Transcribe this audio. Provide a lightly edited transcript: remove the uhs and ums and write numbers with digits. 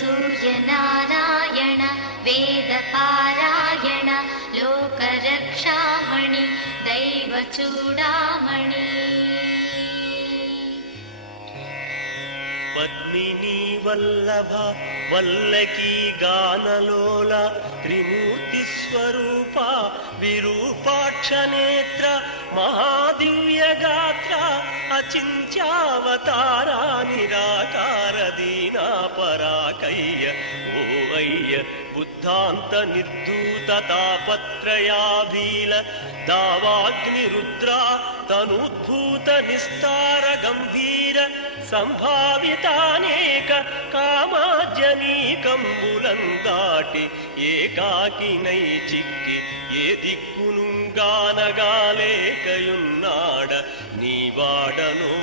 सूर्यनारायण वेदपारायण लोकरक्षामणि दैवचूडामणि पद्मिनी वल्लभ वल्लकी गानलोल त्रिमूर्ति स्वरूपा विरूपाक्ष नेत्र महादिव्य गात्र अचिंत्यावतारा निराकार दीना पराकय्य ओ अय्य बुद्धांत निर्धूत तापत्रयाभील दावाग्निरुद्रा तनुद्भूत निस्तार गंभीर संभावितानेक कामाजनीकंबुलं दाटि ఏకాకినై చిక్కి ఏ దిక్కును గానగాలేకయున్నాడ నీవాడనో